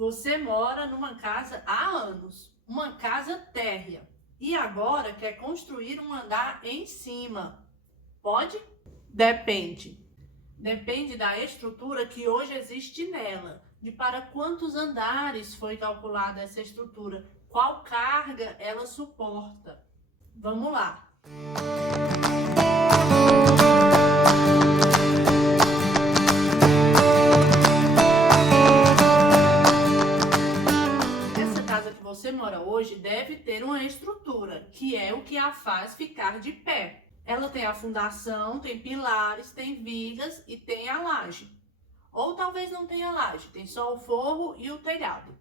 Você mora numa casa há anos, uma casa térrea, e agora quer construir um andar em cima. Pode? Depende. Depende da estrutura que hoje existe nela, de para quantos andares foi calculada essa estrutura, qual carga ela suporta. Vamos lá. Essa casa que você mora hoje deve ter uma estrutura, que é o que a faz ficar de pé. Ela tem a fundação, tem pilares, tem vigas e tem a laje. Ou talvez não tenha laje, tem só o forro e o telhado.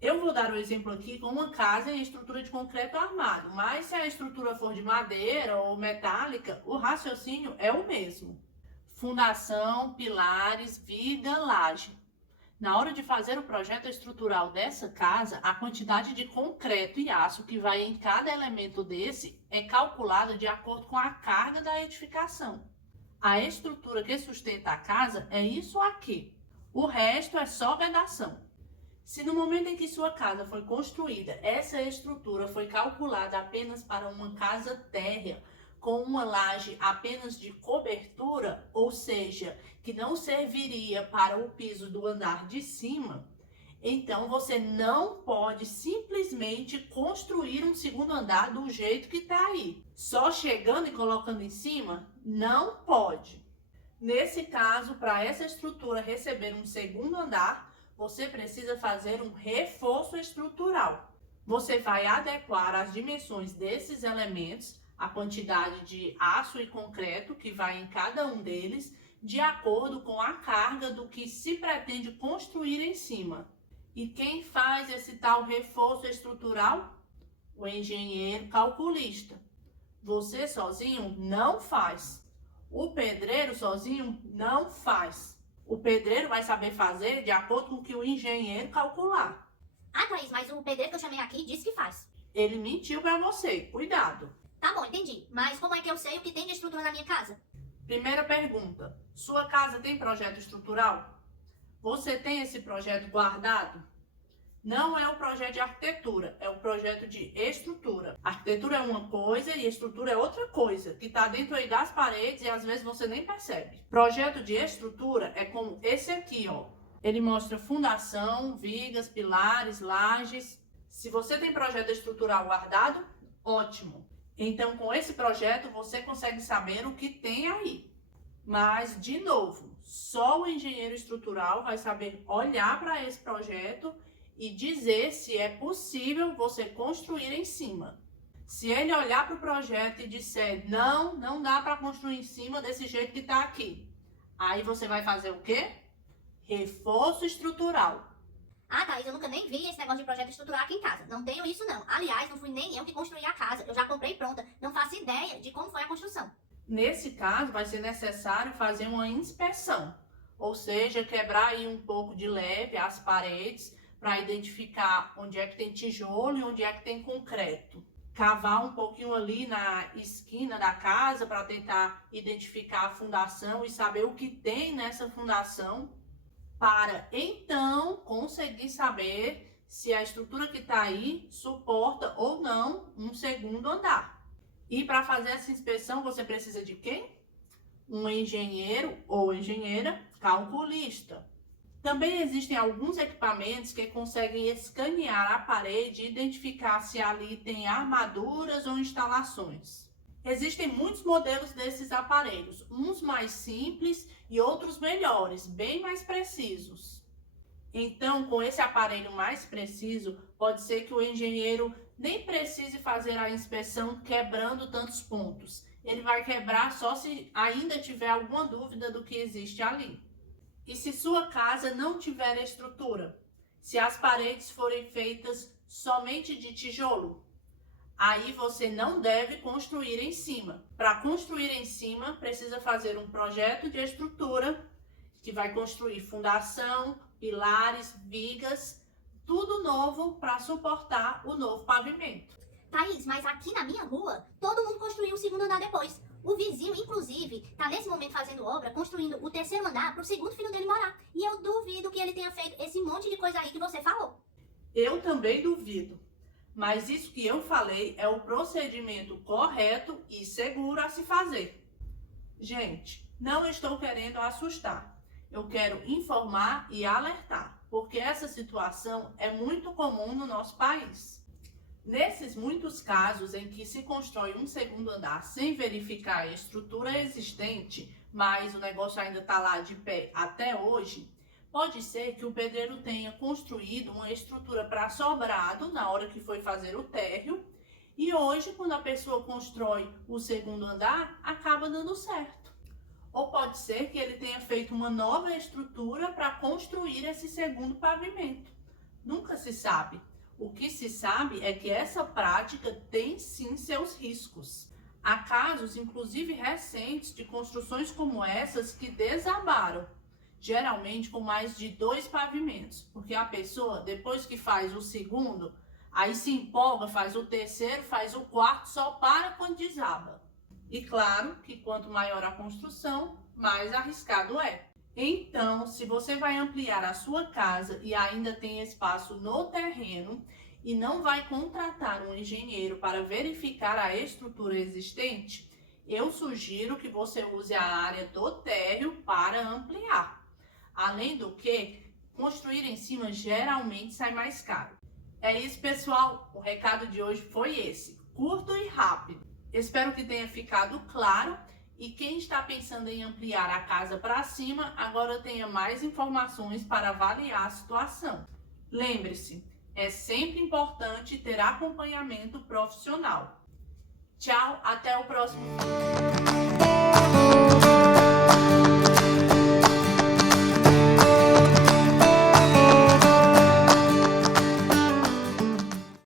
Eu vou dar o exemplo aqui com uma casa em estrutura de concreto armado, mas se a estrutura for de madeira ou metálica, o raciocínio é o mesmo. Fundação, pilares, viga, laje. Na hora de fazer o projeto estrutural dessa casa, a quantidade de concreto e aço que vai em cada elemento desse é calculada de acordo com a carga da edificação. A estrutura que sustenta a casa é isso aqui. O resto é só vedação. Se no momento em que sua casa foi construída, essa estrutura foi calculada apenas para uma casa térrea, com uma laje apenas de cobertura, ou seja, que não serviria para o piso do andar de cima, então você não pode simplesmente construir um segundo andar do jeito que está aí. Só chegando e colocando em cima? Não pode. Nesse caso, para essa estrutura receber um segundo andar, você precisa fazer um reforço estrutural. Você vai adequar as dimensões desses elementos, a quantidade de aço e concreto que vai em cada um deles, de acordo com a carga do que se pretende construir em cima. E quem faz esse tal reforço estrutural? O engenheiro calculista. Você sozinho não faz. O pedreiro sozinho não faz. O pedreiro vai saber fazer de acordo com o que o engenheiro calcular. Ah, Thaís, mas o pedreiro que eu chamei aqui disse que faz. Ele mentiu para você. Cuidado. Tá bom, entendi. Mas como é que eu sei o que tem de estrutura na minha casa? Primeira pergunta. Sua casa tem projeto estrutural? Você tem esse projeto guardado? Não é o projeto de arquitetura, é o projeto de estrutura. Arquitetura é uma coisa e estrutura é outra coisa, que está dentro aí das paredes e às vezes você nem percebe. Projeto de estrutura é como esse aqui, ó. Ele mostra fundação, vigas, pilares, lajes. Se você tem projeto estrutural guardado, ótimo. Então, com esse projeto, você consegue saber o que tem aí. Mas, de novo, só o engenheiro estrutural vai saber olhar para esse projeto e dizer se é possível você construir em cima. Se ele olhar para o projeto e disser, não dá para construir em cima desse jeito que está aqui. Aí você vai fazer o quê? Reforço estrutural. Ah, Thaís, eu nunca nem vi esse negócio de projeto estrutural aqui em casa. Não tenho isso não. Aliás, não fui nem eu que construí a casa. Eu já comprei pronta. Não faço ideia de como foi a construção. Nesse caso, vai ser necessário fazer uma inspeção. Ou seja, quebrar aí um pouco de leve as paredes para identificar onde é que tem tijolo e onde é que tem concreto. Cavar um pouquinho ali na esquina da casa para tentar identificar a fundação e saber o que tem nessa fundação, para então conseguir saber se a estrutura que está aí suporta ou não um segundo andar. E para fazer essa inspeção você precisa de quem? Um engenheiro ou engenheira calculista. Também existem alguns equipamentos que conseguem escanear a parede e identificar se ali tem armaduras ou instalações. Existem muitos modelos desses aparelhos, uns mais simples e outros melhores, bem mais precisos. Então, com esse aparelho mais preciso, pode ser que o engenheiro nem precise fazer a inspeção quebrando tantos pontos. Ele vai quebrar só se ainda tiver alguma dúvida do que existe ali. E se sua casa não tiver estrutura? Se as paredes forem feitas somente de tijolo? Aí você não deve construir em cima. Para construir em cima, precisa fazer um projeto de estrutura que vai construir fundação, pilares, vigas, tudo novo para suportar o novo pavimento. Thaís, mas aqui na minha rua, todo mundo construiu um segundo andar depois. O vizinho, inclusive, tá nesse momento fazendo obra, construindo o 3º andar para o 2º filho dele morar. E eu duvido que ele tenha feito esse monte de coisa aí que você falou. Eu também duvido. Mas isso que eu falei é o procedimento correto e seguro a se fazer. Gente, não estou querendo assustar. Eu quero informar e alertar, porque essa situação é muito comum no nosso país. Nesses muitos casos em que se constrói um 2º andar sem verificar a estrutura existente, mas o negócio ainda está lá de pé até hoje, pode ser que o pedreiro tenha construído uma estrutura para sobrado na hora que foi fazer o térreo e hoje, quando a pessoa constrói o 2º andar, acaba dando certo. Ou pode ser que ele tenha feito uma nova estrutura para construir esse 2º pavimento. Nunca se sabe. O que se sabe é que essa prática tem sim seus riscos. Há casos, inclusive recentes, de construções como essas que desabaram, geralmente com mais de 2 pavimentos, porque a pessoa, depois que faz o 2º, aí se empolga, faz o 3º, faz o 4º, só para quando desaba. E claro que quanto maior a construção, mais arriscado é. Então, se você vai ampliar a sua casa e ainda tem espaço no terreno e não vai contratar um engenheiro para verificar a estrutura existente, eu sugiro que você use a área do térreo para ampliar. Além do que, construir em cima geralmente sai mais caro. É isso, pessoal. O recado de hoje foi esse, curto e rápido. Espero que tenha ficado claro. E quem está pensando em ampliar a casa para cima, agora tenha mais informações para avaliar a situação. Lembre-se, é sempre importante ter acompanhamento profissional. Tchau, até o próximo vídeo.